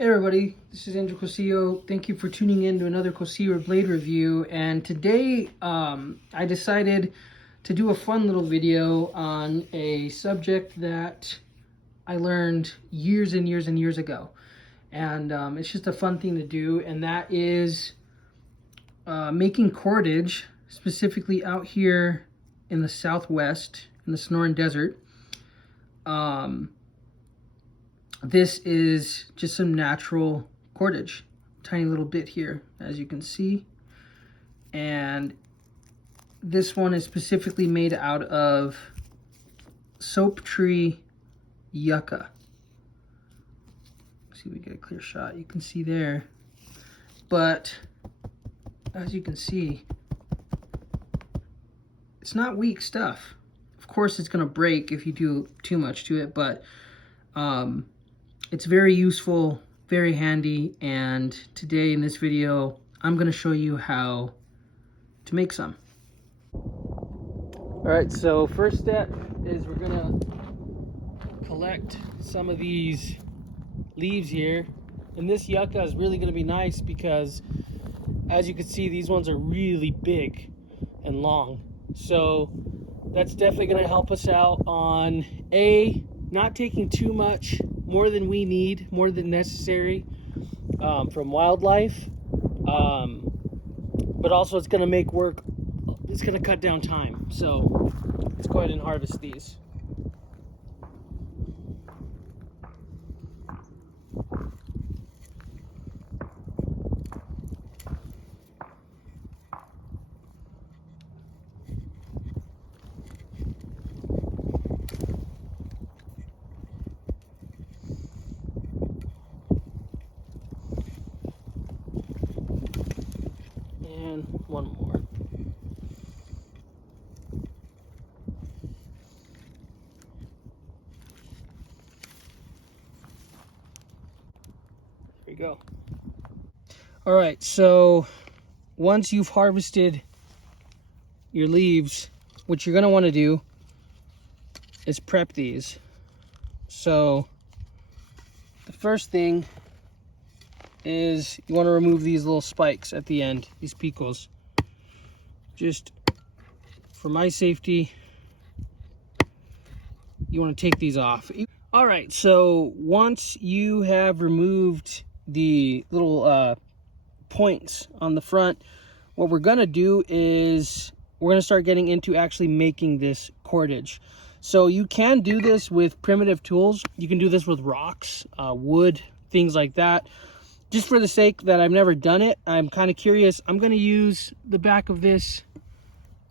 Hey everybody, this is Andrew Cosillo. Thank you for tuning in to another Cosillo blade review. And today I decided to do a fun little video on a subject that I learned years and years and years ago. And it's just a fun thing to do, and that is making cordage, specifically out here in the Southwest, in the Sonoran Desert. This is just some natural cordage, tiny little bit here, as you can see. And this one is specifically made out of soap tree yucca. See, we get a clear shot, you can see there. But as you can see, it's not weak stuff. Of course, it's gonna break if you do too much to it, but it's very useful, very handy, and today in this video, I'm gonna show you how to make some. All right, so first step is we're gonna collect some of these leaves here. And this yucca is really gonna be nice because, as you can see, these ones are really big and long. So that's definitely gonna help us out on not taking too much, more than we need, more than necessary from wildlife, but also it's going to make work, it's going to cut down time. So let's go ahead and harvest these. And one more. There you go. All right, so once you've harvested your leaves, what you're gonna wanna do is prep these. So the first thing is you want to remove these little spikes at the end, these picos. Just for my safety, you want to take these off. All right, so once you have removed the little points on the front, what we're gonna do is we're gonna start getting into actually making this cordage. So you can do this with primitive tools. You can do this with rocks, wood, things like that. Just for the sake that I've never done it, I'm kind of curious. I'm going to use the back of this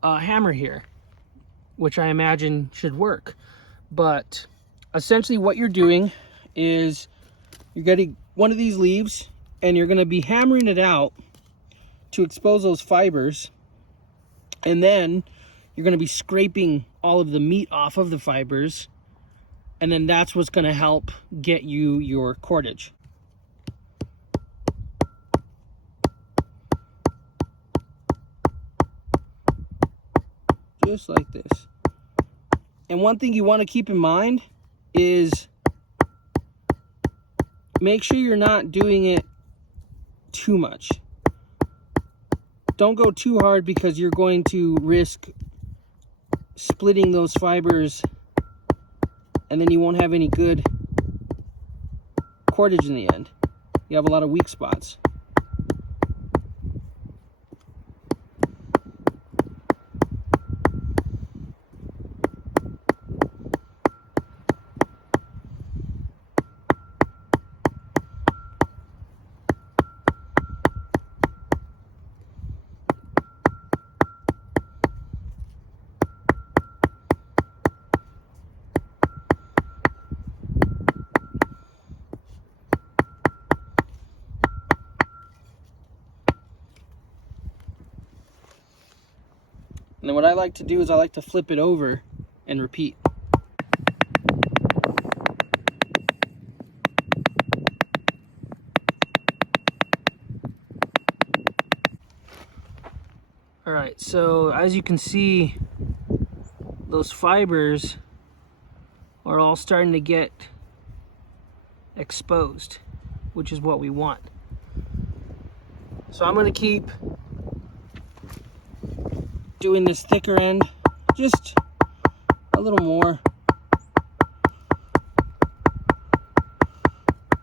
hammer here, which I imagine should work. But essentially what you're doing is you're getting one of these leaves and you're going to be hammering it out to expose those fibers. And then you're going to be scraping all of the meat off of the fibers. And then that's what's going to help get you your cordage. Just like this. And one thing you want to keep in mind is make sure you're not doing it too much. Don't go too hard because you're going to risk splitting those fibers and then you won't have any good cordage in the end. You have a lot of weak spots. And then what I like to do is I like to flip it over and repeat. All right, so as you can see, those fibers are all starting to get exposed, which is what we want. So I'm going to keep doing this thicker end, just a little more,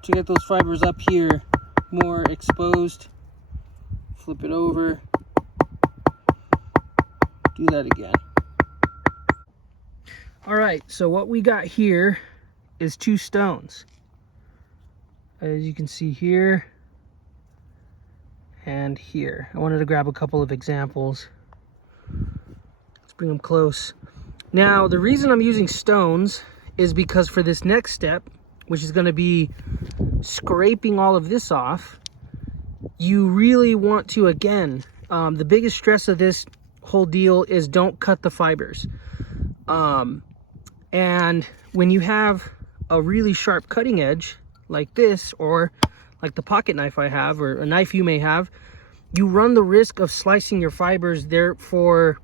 to get those fibers up here more exposed. Flip it over, do that again. All right, so what we got here is 2 stones. As you can see here and here. I wanted to grab a couple of examples. Let's bring them close. Now, the reason I'm using stones is because for this next step, which is going to be scraping all of this off, you really want to, again, the biggest stress of this whole deal is don't cut the fibers. And when you have a really sharp cutting edge like this, or like the pocket knife I have, or a knife you may have, you run the risk of slicing your fibers, therefore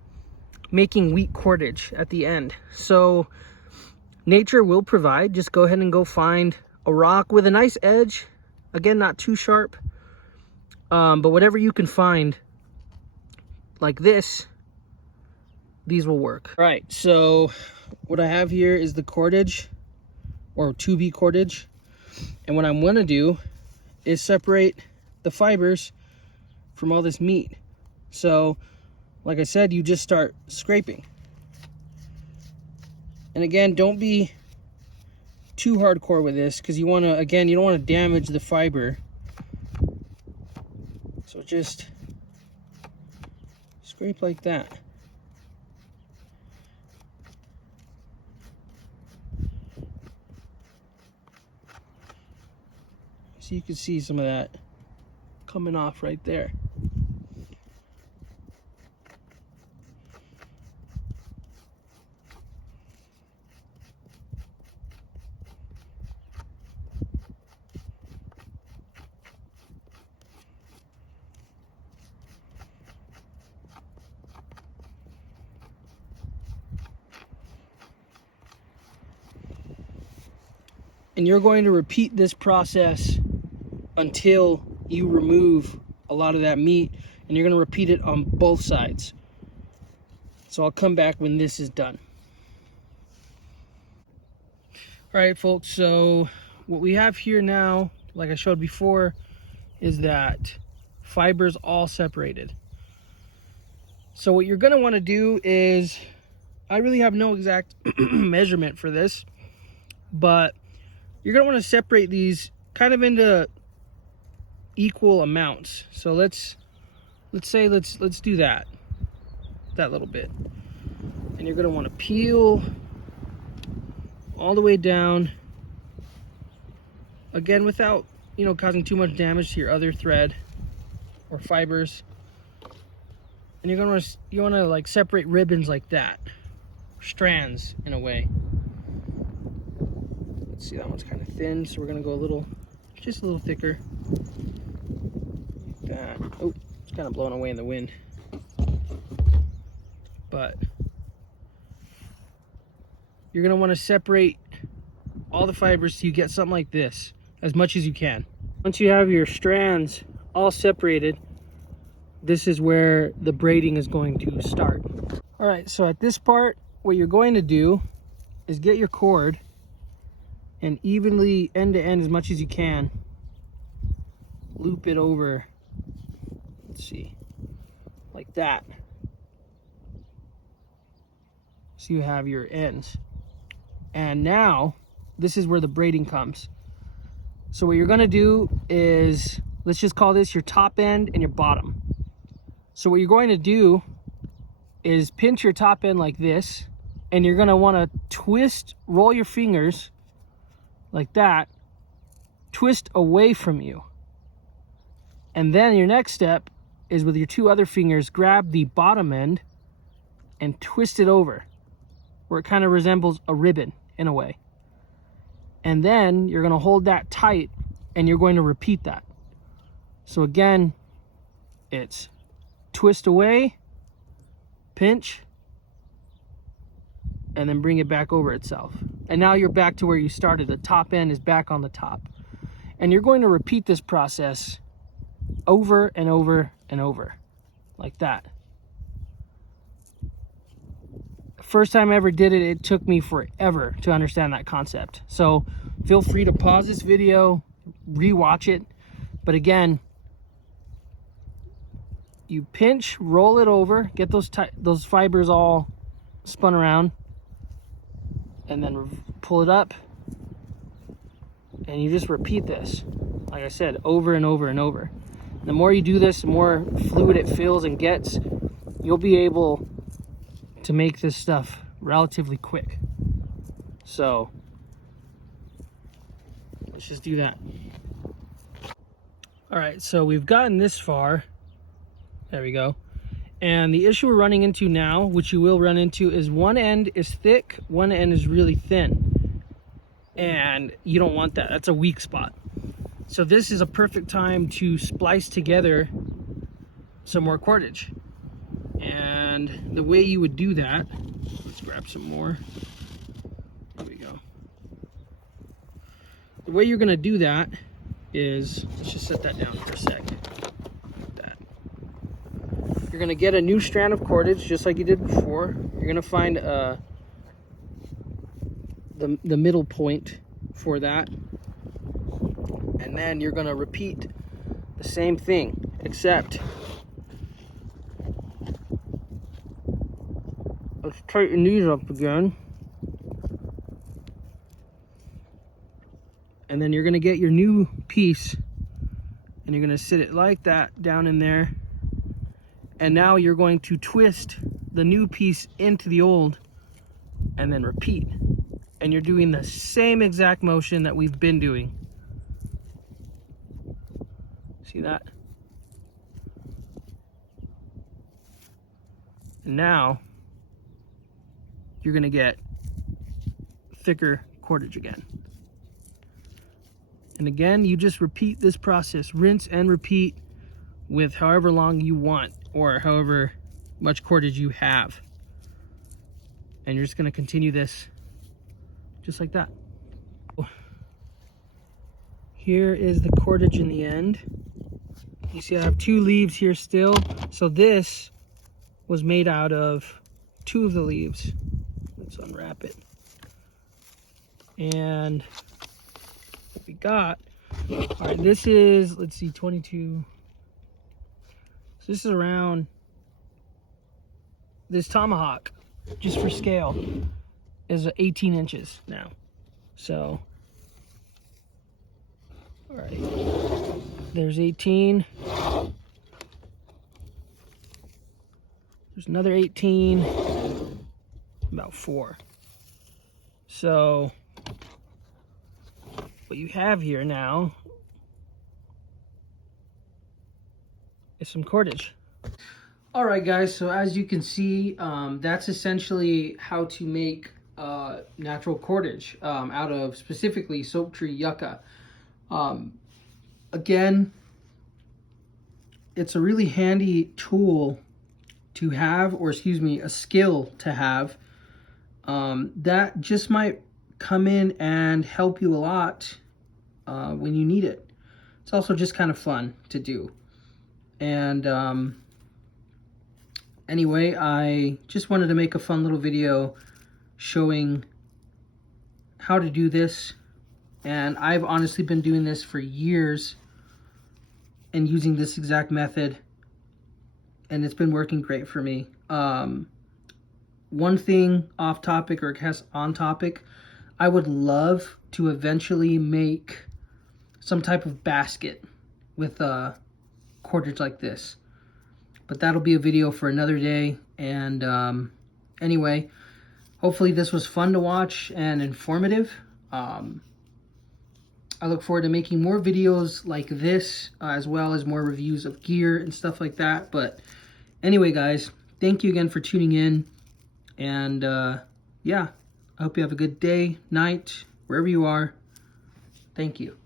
making weak cordage at the end. So nature will provide. Just go ahead and go find a rock with a nice edge, again, not too sharp, but whatever you can find like this, these will work. All right, so what I have here is the cordage, or 2B cordage, and what I'm going to do is separate the fibers from all this meat. So like I said, you just start scraping, and again, don't be too hardcore with this, because you want to, again, you don't want to damage the fiber. So just scrape like that. So you can see some of that coming off right there. And you're going to repeat this process until you remove a lot of that meat, and you're going to repeat it on both sides. So I'll come back when this is done. All right, folks, so what we have here now, like I showed before, is that fibers all separated. So what you're going to want to do is, I really have no exact measurement for this, but you're going to want to separate these kind of into equal amounts. So let's do that little bit. And you're going to want to peel all the way down, again, without, you know, causing too much damage to your other thread or fibers. And you want to like separate ribbons like that, strands in a way. See, that one's kind of thin, so we're gonna go just a little thicker, like that. Oh, it's kind of blowing away in the wind, but you're gonna want to separate all the fibers so you get something like this, as much as you can. Once you have your strands all separated, this is where the braiding is going to start. All right, so at this part, what you're going to do is get your cord and evenly, end to end, as much as you can, loop it over, let's see, like that. So you have your ends. And now, this is where the braiding comes. So what you're gonna do is, let's just call this your top end and your bottom. So what you're going to do is pinch your top end like this, and you're gonna wanna twist, roll your fingers like that, twist away from you. And then your next step is, with your 2 other fingers, grab the bottom end and twist it over, where it kind of resembles a ribbon in a way. And then you're going to hold that tight, and you're going to repeat that. So again, it's twist away, pinch, and then bring it back over itself. And now you're back to where you started. The top end is back on the top. And you're going to repeat this process over and over and over, like that. First time I ever did it, it took me forever to understand that concept. So feel free to pause this video, rewatch it. But again, you pinch, roll it over, get those fibers all spun around, and then pull it up, and you just repeat this, like I said, over and over and over. The more you do this, the more fluid it fills and gets. You'll be able to make this stuff relatively quick. So let's just do that. All right, so we've gotten this far. There we go. And the issue we're running into now, which you will run into, is one end is thick, one end is really thin. And you don't want that. That's a weak spot. So this is a perfect time to splice together some more cordage. And the way you would do that, let's grab some more. There we go. The way you're gonna do that is, let's just set that down for a sec. Like that. You're gonna get a new strand of cordage, just like you did before. You're gonna find the middle point for that. And then you're gonna repeat the same thing, except let's tighten these up again. And then you're gonna get your new piece and you're gonna sit it like that down in there. And now you're going to twist the new piece into the old and then repeat. And you're doing the same exact motion that we've been doing. See that? And now you're gonna get thicker cordage again. And again, you just repeat this process, rinse and repeat with however long you want or however much cordage you have. And you're just gonna continue this just like that. Here is the cordage in the end. You see I have 2 leaves here still. So this was made out of 2 of the leaves. Let's unwrap it. And what we got, all right, this is, let's see, 22. So this is around, this tomahawk, just for scale, is 18 inches now. So, all right, there's 18. There's another 18, about 4. So what you have here now is some cordage. All right, guys, so as you can see, that's essentially how to make natural cordage out of specifically soap tree yucca. Again, it's a really handy tool to have, or excuse me, a skill to have, that just might come in and help you a lot when you need it. It's also just kind of fun to do. And anyway, I just wanted to make a fun little video showing how to do this. And I've honestly been doing this for years and using this exact method, and it's been working great for me. One thing off topic, or I guess on topic, I would love to eventually make some type of basket with cordage like this, but that'll be a video for another day. And anyway, hopefully this was fun to watch and informative. I look forward to making more videos like this, as well as more reviews of gear and stuff like that. But anyway, guys, thank you again for tuning in. And yeah, I hope you have a good day, night, wherever you are. Thank you.